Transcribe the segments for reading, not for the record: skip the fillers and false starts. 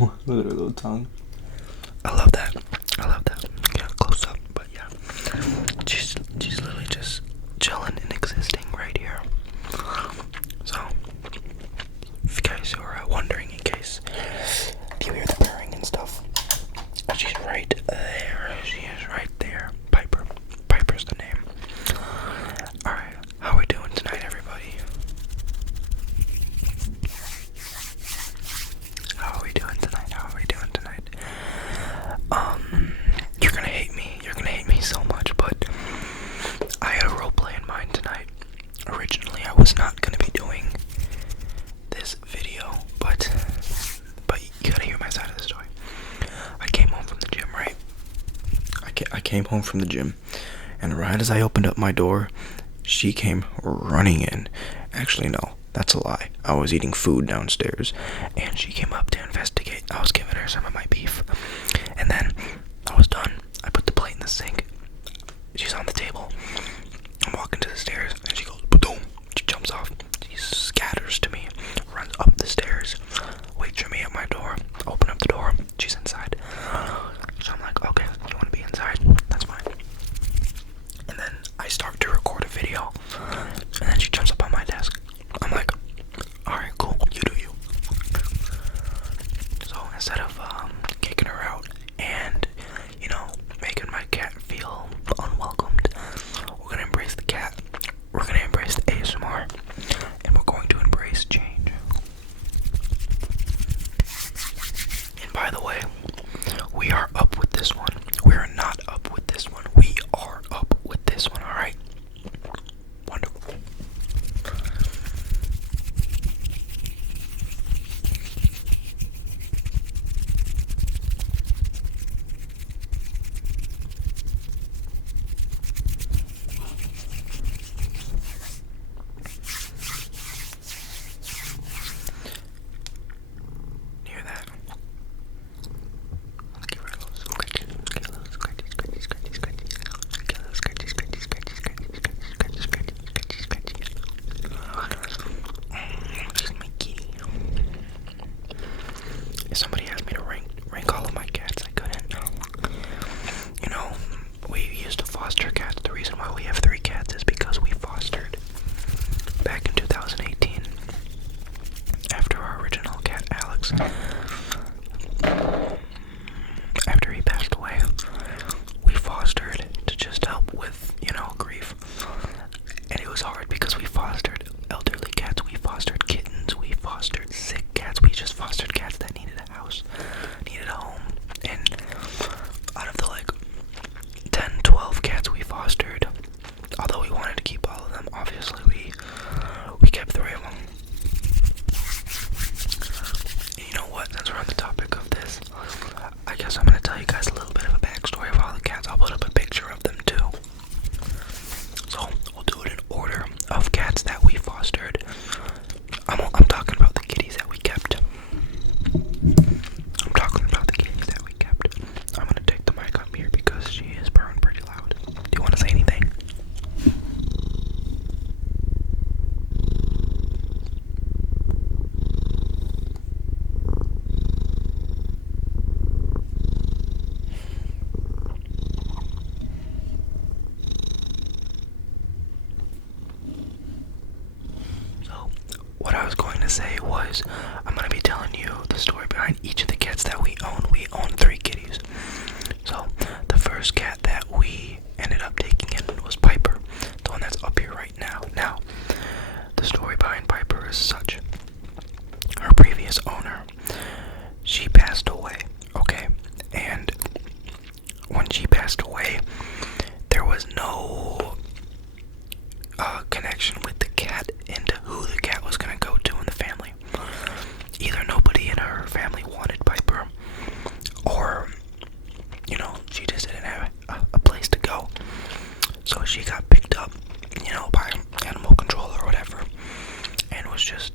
Look at her little tongue. I love that. Yeah, close up, but yeah. She's literally just chilling and existing right here. So, if you guys are wondering, in case you hear the purring and stuff, she's right there. She is right there. Piper's the name. Alright, how are we doing tonight, everybody? How are we doing tonight? You're gonna hate me. You're gonna hate me so much, but I had a roleplay in mind tonight. Originally, I was not gonna be doing this video, but you gotta hear my side of the story. I came home from the gym, right? I came home from the gym, and right as I opened up my door, she came running in. Actually, no, that's a lie. I was eating food downstairs, and she came up to investigate. I was giving her some of my beef, and then I was done. I put the plate in the sink. She's on the table. I'm walking to the stairs, and she goes, boom. She jumps off. She scatters to me, runs up the stairs, waits for me at my door. Open up the door. She's inside. So I'm like, okay, you want to be inside? That's fine. And then I start to record a video, and then she jumps up on my desk. I'm like, alright, cool, you do you. So instead of kicking her out and, making my cat feel unwelcomed, we're gonna embrace the cat, we're gonna embrace the ASMR, and we're going to embrace change. And by the way, we are up with this one. We are not up with this one. We are up with this one, alright? Wonderful. Hear that? Get rid of those scratchy, She's my kitty. If somebody asked me to rank all of my cats, I couldn't. We used to foster cats. The reason why we have 3 cats is because we fostered back in 2018 after our original cat, Alex. After he passed away, we fostered to just help with, grief. And it was hard because we fostered elderly cats, we fostered kittens, we fostered sick cats, we just fostered cats that needed a house, needed a home. And out of the 10, 12 cats we fostered, although we wanted to keep all of them, obviously we kept 3 of them. And you know what, since we're on the topic of this, I guess I'm going to tell you guys a little bit of a backstory of all the cats. I'll put up a picture of them too. So we'll do it in order of cats that we fostered. I'm talking about the kitties that we kept. I'm going to take the mic up here because she is purring pretty loud. Do you want to say anything? So, what I was going to say was, I'm going to be telling you the story behind each of the cats that we own. We own 3 kitties. So, the first cat that we ended up taking in was Piper, the one that's up here right now. Now, the story behind Piper is such. Her previous owner, she passed away, okay? And when she passed away, there was no connection with the cat into who the cat was going to go to in the family. Either nobody in her family wanted Piper, or, she just didn't have a place to go. So she got picked up, by animal control or whatever, and was just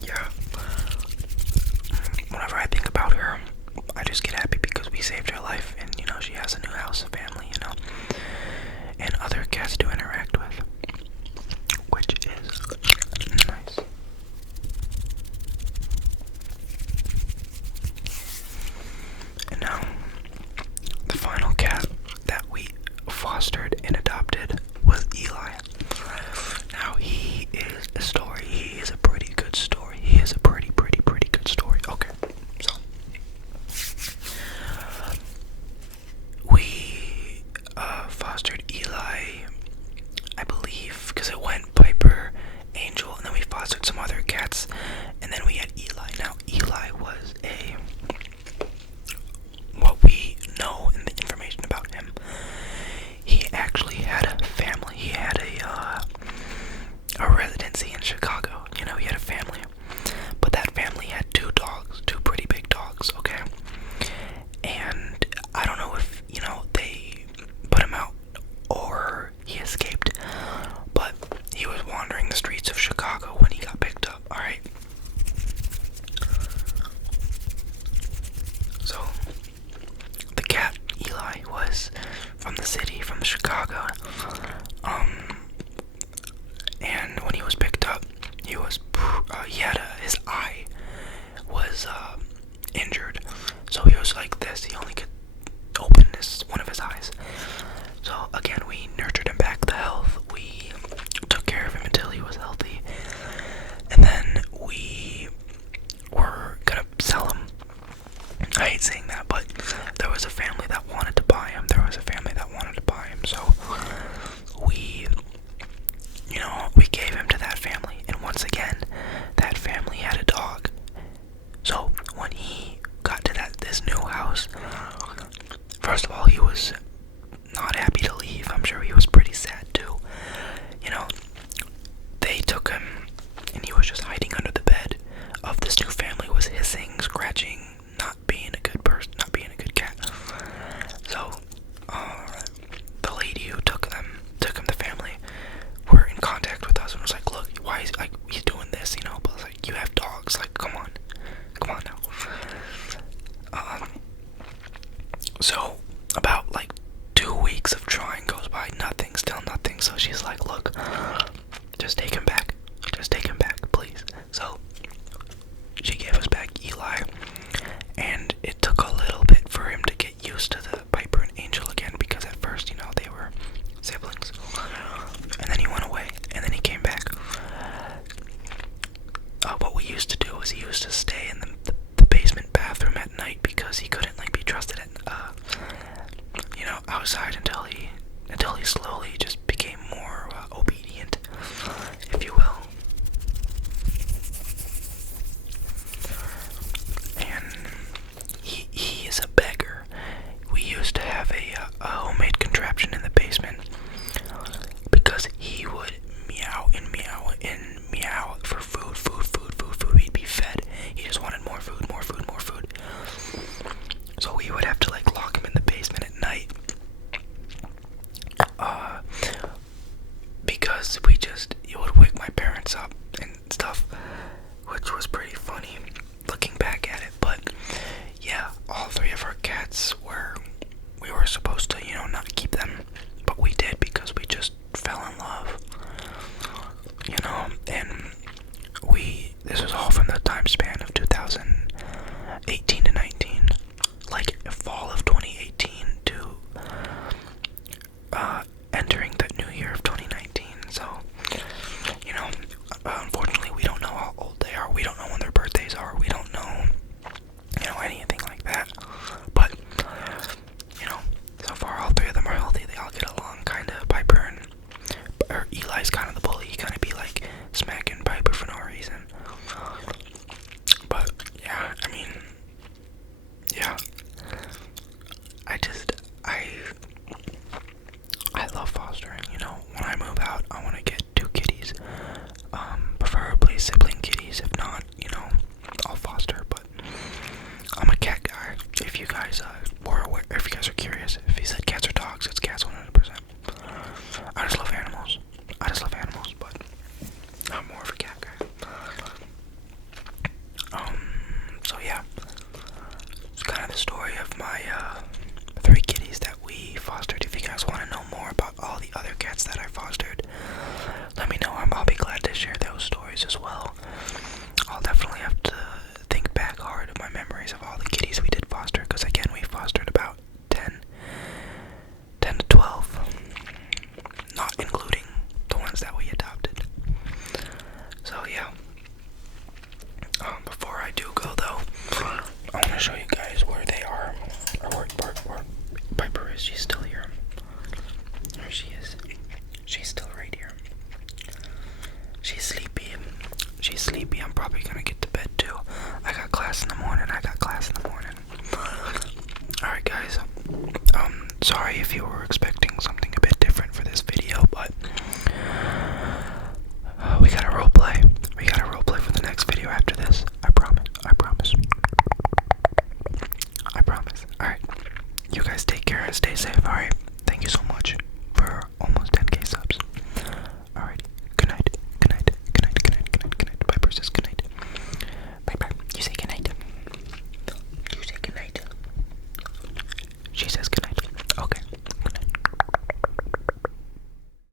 yeah, whenever I think about her, I just get happy because we saved her life, and you know, she has a new house, a family, you know, and other cats to interact with, which is nice. And now, the final cat that we fostered and adopted was Eli. Now, he is a story. He is a pretty good story. He is a pretty good story. Okay, so we fostered Eli, I believe, because it went Piper, Angel, and then we fostered some other cats, and then we had Eli. Now, Eli was what we know in the information about him, he actually had a family. He had a residency in Chicago. You know, he had a family. But that family had two dogs, two pretty big dogs, okay? And I don't know if, you know, they put him out or he escaped, but he was wandering the streets of Chicago when he got picked up, alright? So, the cat, Eli, was from the city, from Chicago, and when he was picked up, he was, his eye was, injured, so he was like this. He only could open one of his eyes. So again, we nurtured him back to health. We took care of him until he was healthy, and then we were gonna sell him. I hate saying that, but there was a family that wanted to buy him. So we gave him to that family, and once again, that family had a dog. So when he got to this new house, first of all, he was not happy to leave. I'm sure he was pretty sad too. You know, they took him, and he was just hiding under the bed of this new family, was hissing, scratching, not being a good person, not being a good cat. So, the lady who took him, the family, were in contact with us and was like, look, why is, like, he's doing this, you know, but like, you have dogs, like, come on now. So, about, like, 2 weeks of trying goes by, nothing, still nothing, so she's like, look, just take him back, please. So, she gave us back Eli, and it took a little bit for him to get used to the Piper and Angel again, because at first, you know, they were siblings, and then he went away, and then he came back. What we used to do is he used to stay in the basement bathroom at night, because he couldn't, like, be trusted at, outside until he slowly just became more obedient, if you will. And he is a beggar. We used to have a homemade contraption in the basement, because he would meow and meow and meow for food. He'd be fed. He just wanted more food. So we would have to, like, lock him in the basement at night. gonna show you guys where they are, or where Piper is. She's still here. There she is. She's still right here. She's sleepy. She's sleepy. I'm probably gonna get to bed too. I got class in the morning. Alright guys. Sorry if you were expecting